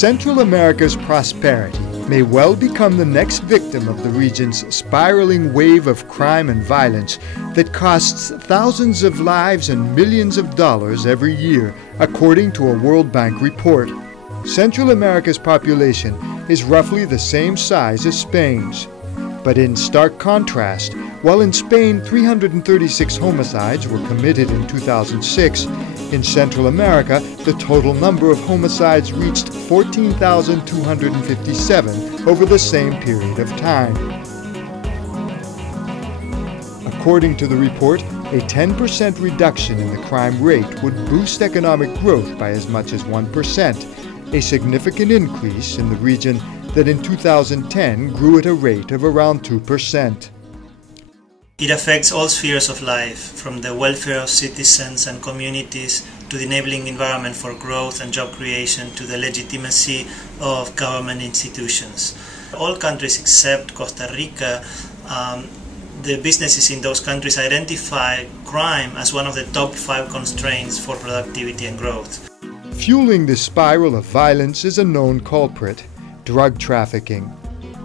Central America's prosperity may well become the next victim of the region's spiraling wave of crime and violence that costs thousands of lives and millions of dollars every year, according to a World Bank report. Central America's population is roughly the same size as Spain's. But in stark contrast, while in Spain 336 homicides were committed in 2006, in Central America the total number of homicides reached 14,257 over the same period of time. According to the report, a 10% reduction in the crime rate would boost economic growth by as much as 1%, a significant increase in the region that in 2010 grew at a rate of around 2%. It affects all spheres of life, from the welfare of citizens and communities to the enabling environment for growth and job creation to the legitimacy of government institutions. All countries except Costa Rica, the businesses in those countries identify crime as one of the top 5 constraints for productivity and growth. Fueling this spiral of violence is a known culprit: drug trafficking.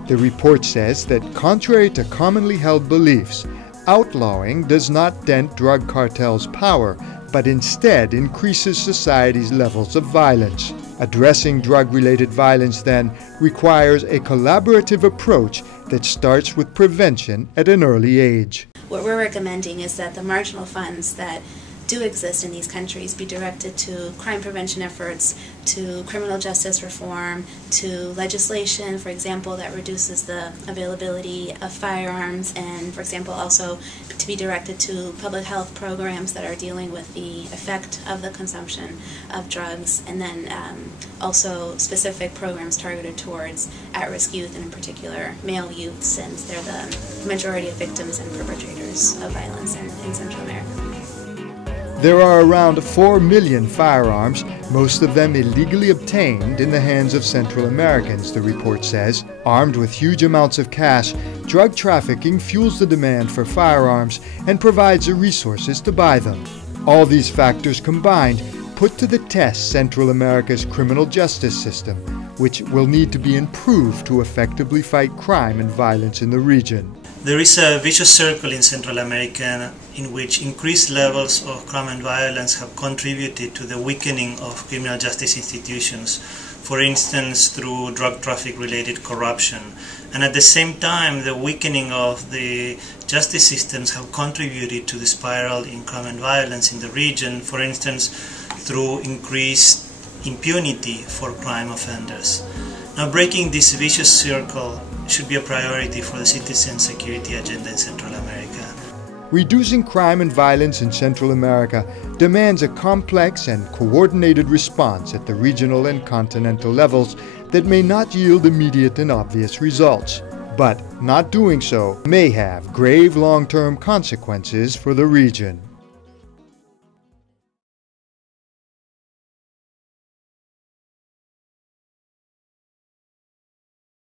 The report says that, contrary to commonly held beliefs, outlawing does not dent drug cartels' power, but instead increases society's levels of violence. Addressing drug-related violence, then, requires a collaborative approach that starts with prevention at an early age. What we're recommending is that the marginal funds that do exist in these countries be directed to crime prevention efforts, to criminal justice reform, to legislation, for example, that reduces the availability of firearms, and, for example, also to be directed to public health programs that are dealing with the effect of the consumption of drugs, and then also specific programs targeted towards at-risk youth, and in particular male youth, since they're the majority of victims and perpetrators of violence in Central America. There are around 4 million firearms, most of them illegally obtained in the hands of Central Americans, the report says. Armed with huge amounts of cash, drug trafficking fuels the demand for firearms and provides the resources to buy them. All these factors combined put to the test Central America's criminal justice system, which will need to be improved to effectively fight crime and violence in the region. There is a vicious circle in Central America in which increased levels of crime and violence have contributed to the weakening of criminal justice institutions, for instance through drug traffic-related corruption. And at the same time, the weakening of the justice systems have contributed to the spiral in crime and violence in the region, for instance through increased impunity for crime offenders. Now, breaking this vicious circle should be a priority for the citizen security agenda in Central America. Reducing crime and violence in Central America demands a complex and coordinated response at the regional and continental levels that may not yield immediate and obvious results. But not doing so may have grave long-term consequences for the region.